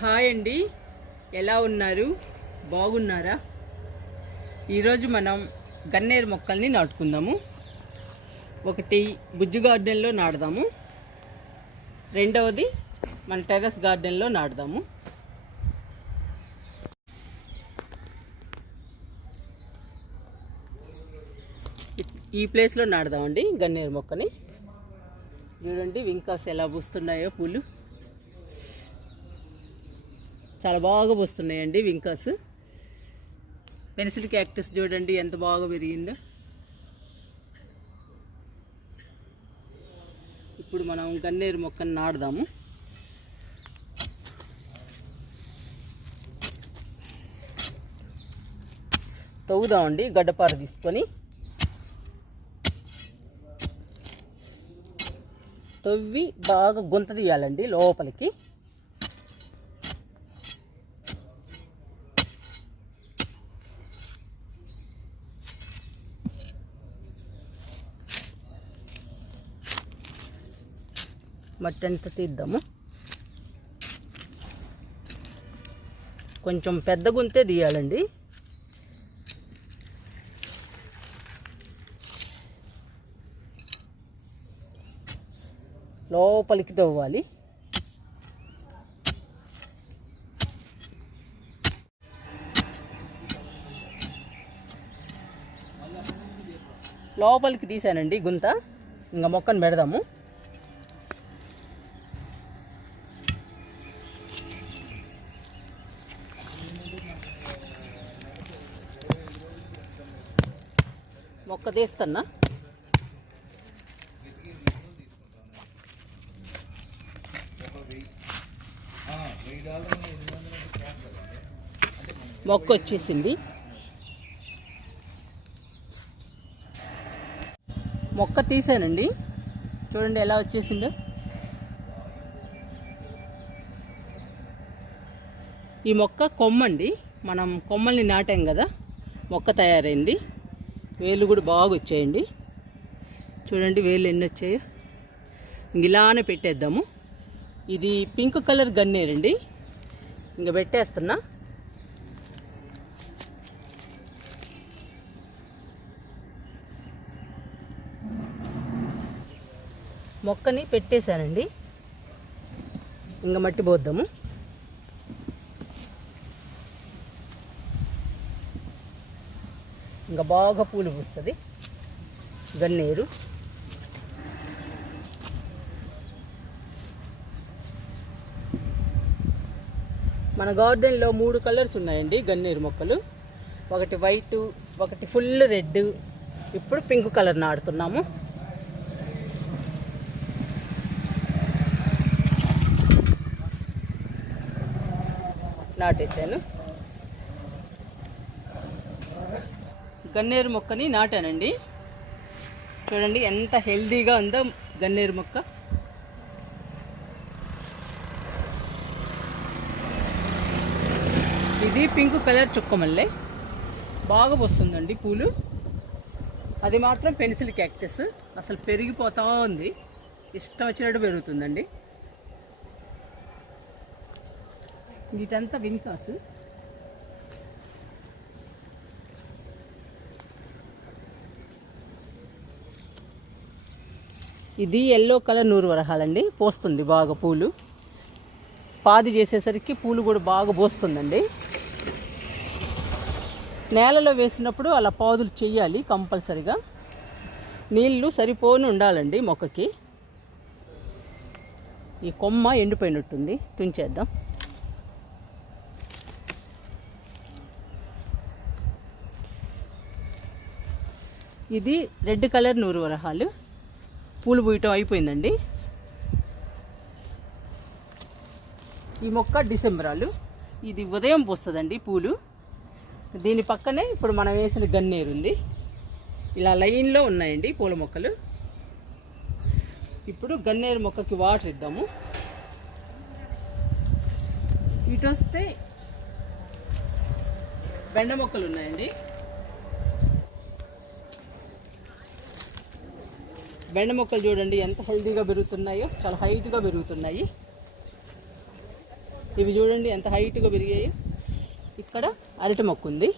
Hi అండి. ఎలా ఉన్నారు? బాగున్నారా? ఈరోజు మనం గన్నేరు మొక్కల్ని నాటుకుందాము. ఒకటి బుజ్జు గార్డెన్లో నాటుదాము. రెండవది మన టెర్రస్ గార్డెన్లో నాటుదాము. ఈ ప్లేస్లో నాటుదామండి గన్నేరు మొక్కని. చూడండి వింకాస్ ఎలా పూస్తున్నాయో పూలు. చాలా బాగా వస్తున్నాయండి వింకాస్. పెన్సిల్ క్యాక్టస్ చూడండి ఎంత బాగా పెరిగిందో. ఇప్పుడు మనం గన్నేరు మొక్కను నాటుదాము. తవ్వుదామండి గడ్డపార తీసుకొని. తవ్వి బాగా గుంత తీయాలండి లోపలికి. మట్టి అంతా తీద్దాము. కొంచెం పెద్ద గుంతే తీయాలండి. లోపలికి తవ్వాలి. లోపలికి తీసానండి గుంత. ఇంకా మొక్కను పెడదాము. మొక్క తీస్తున్నా మొక్క వచ్చేసింది మొక్క తీసానండి. చూడండి ఎలా వచ్చేసిందో. ఈ మొక్క కొమ్మండి. మనం కొమ్మల్ని నాటాం కదా మొక్క తయారైంది. వేలు కూడా బాగా వచ్చాయండి. చూడండి వేలు ఎన్ని వచ్చాయో. ఇలానే పెట్టేద్దాము. ఇది పింక్ కలర్ గన్నేరండి ఇంకా పెట్టేస్తున్నా. మొక్కని పెట్టేశానండి. ఇంకా మట్టి పోద్దాము. ఇంకా బాగా పూలు పూస్తుంది. గన్నేరు. మన గార్డెన్లో మూడు కలర్స్ ఉన్నాయండి గన్నేరు మొక్కలు. ఒకటి వైట్ ఒకటి ఫుల్ రెడ్. ఇప్పుడు పింక్ కలర్ నాడుతున్నాము నాటేశాను. గన్నేరు మొక్కని నాటానండి. చూడండి ఎంత హెల్దీగా ఉందో గన్నేరు మొక్క. ఇది పింక్ కలర్ చుక్కమల్లె బాగా వస్తుందండి పూలు. అది మాత్రం పెన్సిల్ క్యాక్టస్. అసలు పెరిగిపోతా ఉంది. ఇష్టం వచ్చినట్టు పెరుగుతుందండి. వీటంతా వింకాసు ఇది ఎల్లో కలర్ నూరు వరహాలండి. పోస్తుంది బాగా పూలు. పాది చేసేసరికి పూలు కూడా బాగా పోస్తుందండి. నేలలో వేసినప్పుడు అలా పాదులు చేయాలి కంపల్సరిగా. నీళ్ళు సరిపోని ఉండాలండి మొక్కకి. ఈ కొమ్మ ఎండిపోయినట్టుంది. తుంచేద్దాం. ఇది రెడ్ కలర్ నూరు వరహాలు. పూలు పూయటం అయిపోయిందండి. ఈ మొక్క డిసెంబరాలు. ఇది ఉదయం పోస్తుందండి పూలు. దీని పక్కనే ఇప్పుడు మనం వేసిన గన్నేరు ఉంది. ఇలా లైన్లో ఉన్నాయండి పూల మొక్కలు. ఇప్పుడు గన్నేరు మొక్కకి వాటర్ ఇద్దాము. ఇటు వస్తే బెండ మొక్కలు ఉన్నాయండి. బెండ మొక్కలు చూడండి ఎంత హెల్దీగా పెరుగుతున్నాయో చాలా హైట్గా పెరుగుతున్నాయి. ఇవి చూడండి ఎంత హైట్గా పెరిగాయో. ఇక్కడ అరటి మొక్క ఉంది.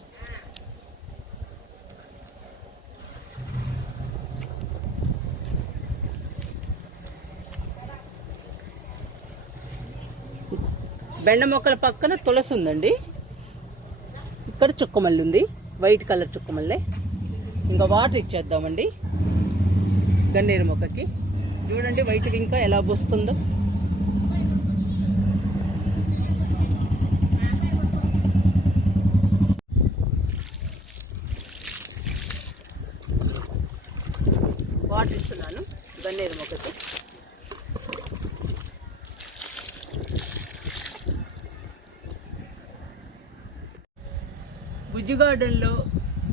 బెండ మొక్కల పక్కన తులసి ఉందండి. ఇక్కడ చుక్కమల్లి ఉంది వైట్ కలర్ చుక్కమల్లె ఇంకా వాటర్ ఇచ్చేద్దామండి. గన్నేరు మొక్కకి. చూడండి వైట్ ఇంకా ఎలా పోస్తుందో. వాటర్ ఇస్తున్నాను గన్నేరు మొక్కకి. బుజ్జి గార్డెన్లో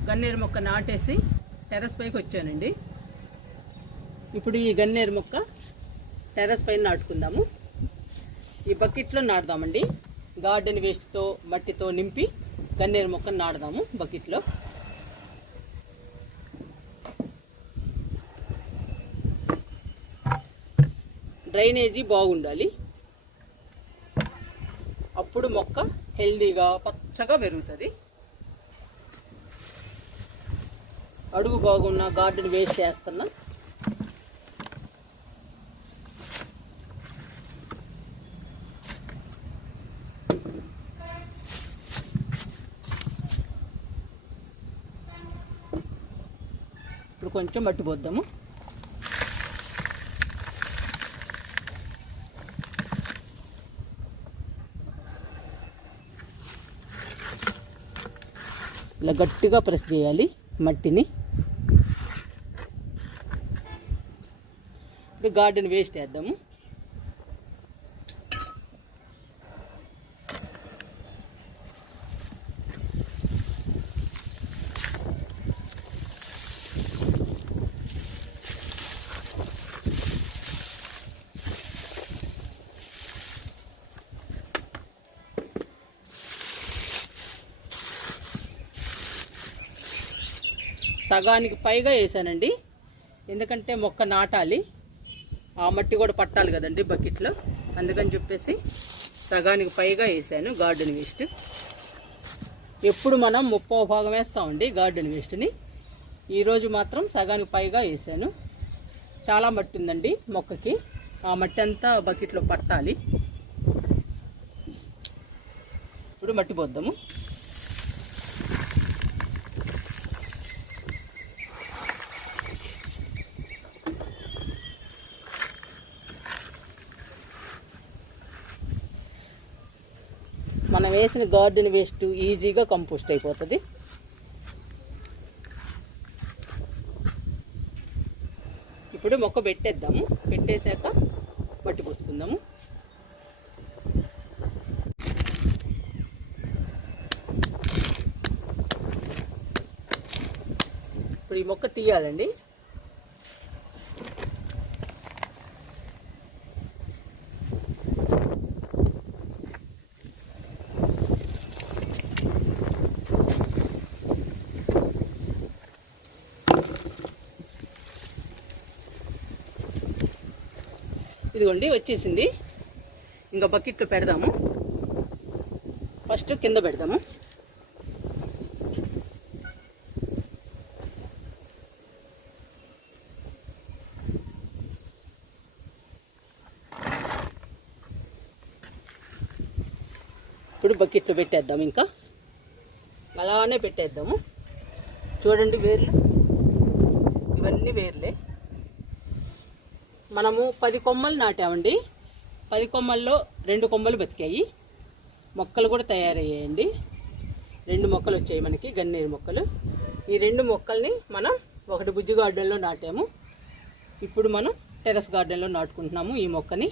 గన్నేరు మొక్క నాటేసి టెర్రస్ పైకి వచ్చానండి. ఇప్పుడు ఈ గన్నేరు మొక్క టెర్రస్ పైన నాటుకుందాము. ఈ బకెట్లో నాటుదామండి. గార్డెన్ వేస్ట్తో మట్టితో నింపి గన్నేరు మొక్కను నాటుదాము బకెట్లో. డ్రైనేజీ బాగుండాలి. అప్పుడు మొక్క హెల్దీగా పచ్చగా పెరుగుతుంది. అడుగు బాగున్న గార్డెన్ వేస్ట్ చేస్తున్నా కొంచెం మట్టి పోద్దాము ఇలా గట్టిగా ప్రెస్ చేయాలి మట్టిని. ఇప్పుడు గార్డెన్ వేస్ట్ వేద్దాము సగానికి పైగా వేసానండి. ఎందుకంటే మొక్క నాటాలి. ఆ మట్టి కూడా పట్టాలి కదండి బకెట్లో. అందుకని చెప్పేసి సగానికి పైగా వేసాను గార్డెన్ వేస్ట్. ఎప్పుడు మనం ముప్పో భాగం వేస్తామండి గార్డెన్ వేస్ట్ని. ఈరోజు మాత్రం సగానికి పైగా వేసాను. చాలా మట్టి ఉందండి మొక్కకి. ఆ మట్టి అంతా బకెట్లో పట్టాలి. ఇప్పుడు మట్టి పోద్దాము మనం వేసిన గార్డెన్ వేస్ట్ ఈజీగా కంపోస్ట్ అయిపోతుంది. ఇప్పుడు మొక్క పెట్టేద్దాము పెట్టేశాక మట్టి పోసుకుందాము. ఇప్పుడు ఈ మొక్క తీయాలండి. ఇదిగోండి వచ్చేసింది. ఇంకా బకెట్లో పెడదాము. ఫస్ట్ కింద పెడదాము. ఇప్పుడు బకెట్లో పెట్టేద్దాం ఇంకా. అలానే పెట్టేద్దాము. చూడండి వేర్లు. ఇవన్నీ వేర్లే. మనము పది కొమ్మలు నాటామండి. పది కొమ్మల్లో రెండు కొమ్మలు బతికాయి. మొక్కలు కూడా తయారయ్యాయండి. రెండు మొక్కలు వచ్చాయి మనకి గన్నేరు మొక్కలు. ఈ రెండు మొక్కల్ని మనం ఒకటి బుజ్జి గార్డెన్లో నాటాము. ఇప్పుడు మనం టెరస్ గార్డెన్లో నాటుకుంటున్నాము ఈ మొక్కని.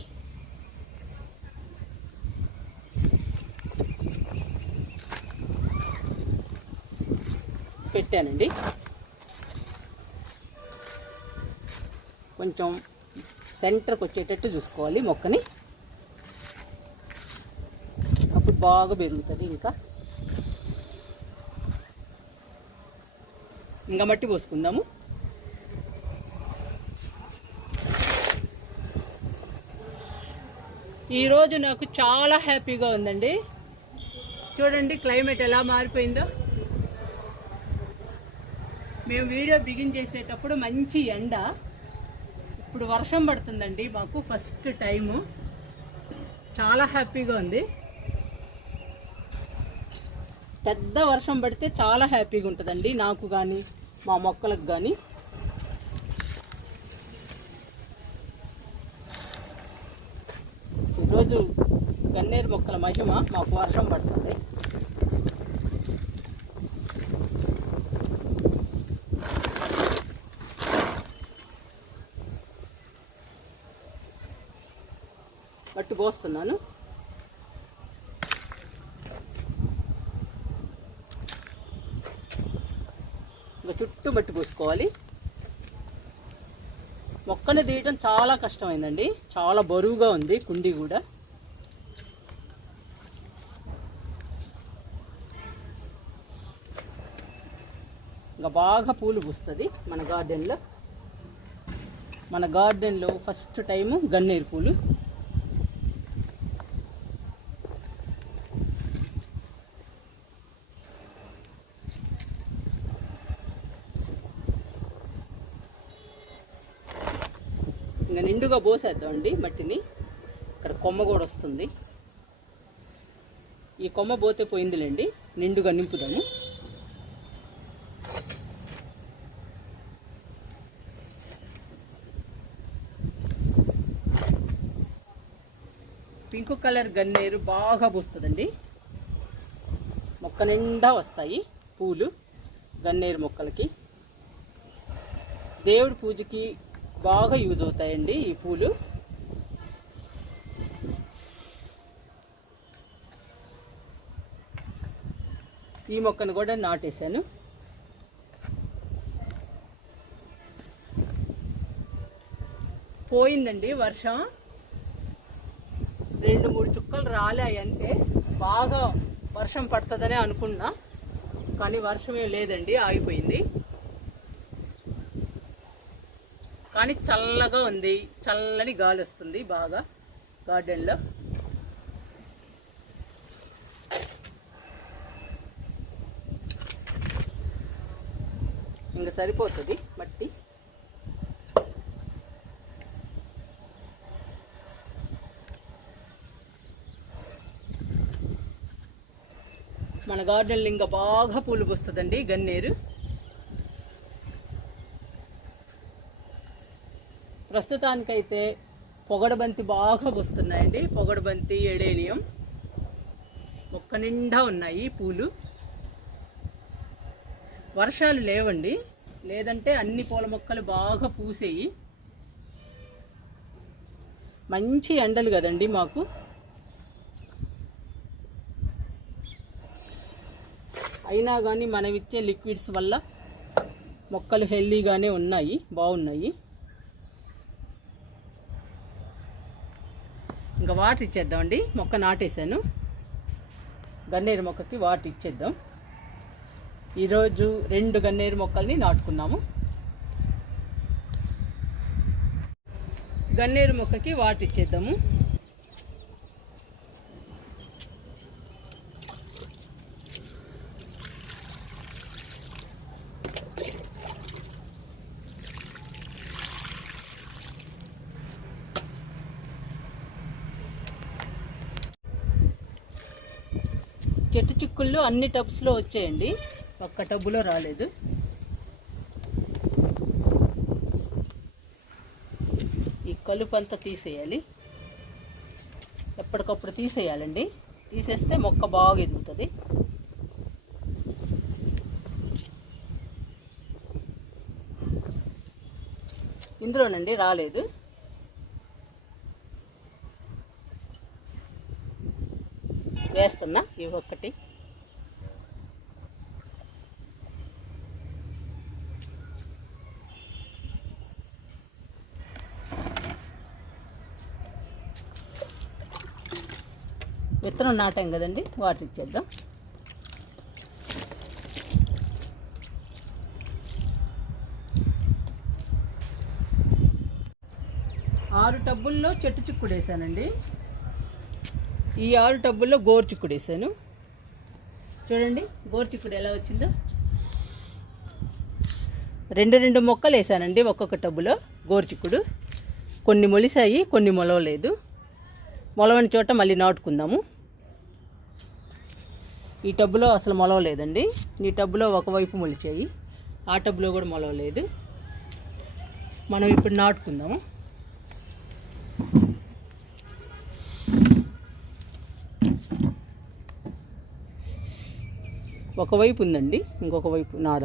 పెట్టానండి. కొంచెం సెంటర్కి వచ్చేటట్టు చూసుకోవాలి మొక్కని. అప్పుడు బాగా పెరుగుతుంది ఇంకా. ఇంకా మట్టి పోసుకుందాము. ఈరోజు నాకు చాలా హ్యాపీగా ఉందండి. చూడండి క్లైమేట్ ఎలా మారిపోయిందో. మేము వీడియో బిగిన్ చేసేటప్పుడు మంచి ఎండ. ఇప్పుడు వర్షం పడుతుందండి. మాకు ఫస్ట్ టైము చాలా హ్యాపీగా ఉంది. పెద్ద వర్షం పడితే చాలా హ్యాపీగా ఉంటుందండి. నాకు కానీ మా మొక్కలకు కానీ ఈరోజు గన్నేరు మొక్కల మహిమ మాకు వర్షం పడుతుంది. మట్టి పోస్తున్నాను. ఇంకా చుట్టూ మట్టి పోసుకోవాలి. మొక్కను తీయటం చాలా కష్టమైందండి. చాలా బరువుగా ఉంది కుండీ కూడా. ఇంకా బాగా పూలు పూస్తుంది మన గార్డెన్లో. మన గార్డెన్లో ఫస్ట్ టైము గన్నేరు పూలు. ఇంకా నిండుగా పోసేద్దామండి మట్టిని. ఇక్కడ కొమ్మ కూడా వస్తుంది. ఈ కొమ్మ పోతే పోయిందిలేండి నిండుగా నింపుదాము. పింక్ కలర్ గన్నేరు బాగా పూస్తుందండి మొక్క నిండా వస్తాయి పూలు గన్నేరు మొక్కలకి. దేవుడి పూజకి బాగా యూజ్ అవుతాయండి ఈ పూలు. ఈ మొక్కను కూడా నాటేశాను. పోయిందండి వర్షం. రెండు మూడు చుక్కలు రాలాయంటే బాగా వర్షం పడుతుందనే అనుకున్నా. కానీ వర్షమే లేదండి ఆగిపోయింది. కానీ చల్లగా ఉంది. చల్లని గాలి వస్తుంది బాగా గార్డెన్లో. ఇంకా సరిపోతుంది మట్టి. మన గార్డెన్లో ఇంకా బాగా పూలు పూస్తుందండి గన్నేరు. ప్రస్తుతానికైతే పొగడబంతి బాగా వస్తున్నాయండి. పొగడబంతి ఎడేనియం మొక్క నిండా ఉన్నాయి పూలు. వర్షాలు లేవండి. లేదంటే అన్ని పూల మొక్కలు బాగా పూసేయి. మంచి ఎండలు కదండి మాకు. అయినా కానీ మనం ఇచ్చే లిక్విడ్స్ వల్ల మొక్కలు హెల్దీగానే ఉన్నాయి బాగున్నాయి. ఇంకా వాటర్ ఇచ్చేద్దామండి మొక్క నాటేశాను. గన్నేరు మొక్కకి వాటర్ ఇచ్చేద్దాం. ఈరోజు రెండు గన్నేరు మొక్కల్ని నాటుకున్నాము. గన్నేరు మొక్కకి వాటర్ ఇచ్చేద్దాము. చెట్టు చిక్కుళ్ళు అన్ని టబ్స్లో వచ్చాయండి. ఒక్క టబ్బులో రాలేదు. ఈ కలుపు అంతా తీసేయాలి. ఎప్పటికప్పుడు తీసేయాలండి. తీసేస్తే మొక్క బాగా ఎదుగుతుంది. ఇందులోనండి రాలేదు. వేస్తున్నా ఇవి ఒక్కటి. విత్తనం నాటాం కదండి వాటర్ ఇచ్చేద్దాం. ఆరు టబ్బుల్లో చెట్టు చిక్కుడు వేసానండి. ఈ ఆరు టబ్బుల్లో గోరుచిక్కుడు వేసాను. చూడండి గోరుచిక్కుడు ఎలా వచ్చిందో. రెండు రెండు మొక్కలు వేసానండి ఒక్కొక్క టబ్బులో గోరుచిక్కుడు కొన్ని మొలిసాయి కొన్ని మొలవలేదు. మొలవని చోట మళ్ళీ నాటుకుందాము. ఈ టబ్బులో అసలు మొలవలేదండి. ఈ టబ్బులో ఒకవైపు మొలిచాయి. ఆ టబ్బులో కూడా మొలవలేదు. మనం ఇప్పుడు నాటుకుందాము. ఒకవైపు ఉందండి ఇంకొక వైపు నాడ.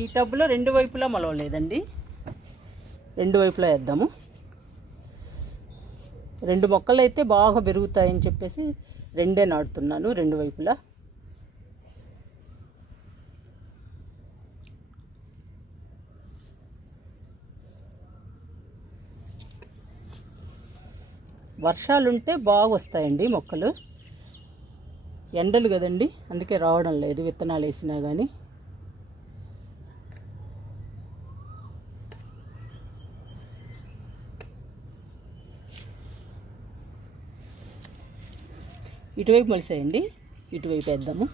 ఈ టబ్లో రెండు వైపులా మొలవలేదండి. రెండు వైపులా వేద్దాము. రెండు మొక్కలు అయితే బాగా పెరుగుతాయని చెప్పేసి రెండే నాటుతున్నాను రెండు వైపులా. వర్షాలుంటే బాగా వస్తాయండి మొక్కలు. ఎండలు కదండి అందుకే రావడం లేదు విత్తనాలు వేసినా కానీ ఇటువైపు మలిసేయండి. ఇటువైపు వేద్దాము.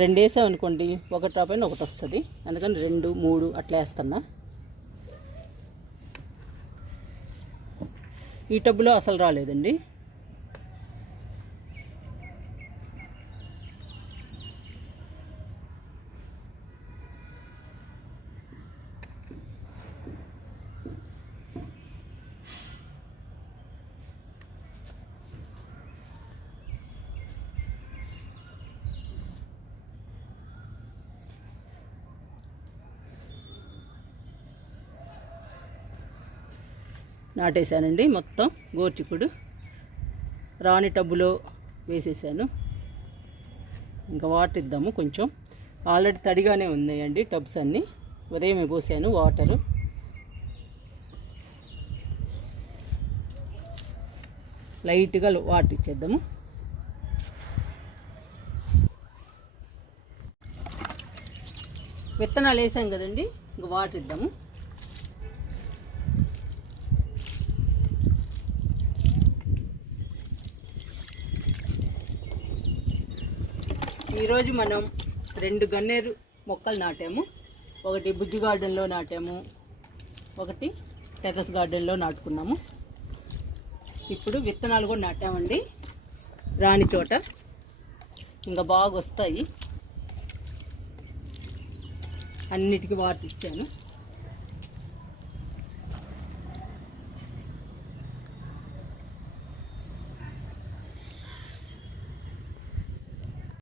రెండు వేసామనుకోండి ఒకటి రాపైన ఒకటి వస్తుంది. అందుకని రెండు మూడు అట్లా వేస్తున్నా. ఈ టబ్బులో అసలు రాలేదండి. నాటేశానండి మొత్తం గోర్చికుడు. రాణి టబ్బులో వేసేసాను. ఇంకా వాటర్ ఇద్దాము కొంచెం. ఆల్రెడీ తడిగానే ఉన్నాయండి టబ్స్ అన్నీ. ఉదయమే పోసాను వాటరు. లైట్గా వాటర్ ఇచ్చేద్దాము. విత్తనాలు వేసాం కదండి ఇంకా వాటర్ ఇద్దాము. ఈరోజు మనం రెండు గన్నేరు మొక్కలు నాటాము. ఒకటి బుజ్జి గార్డెన్లో నాటాము. ఒకటి టెరస్ గార్డెన్లో నాటుకున్నాము. ఇప్పుడు విత్తనాలు కూడా నాటామండి. రాని చోట. ఇంకా బాగా వస్తాయి. అన్నిటికీ వాటర్ ఇచ్చాను.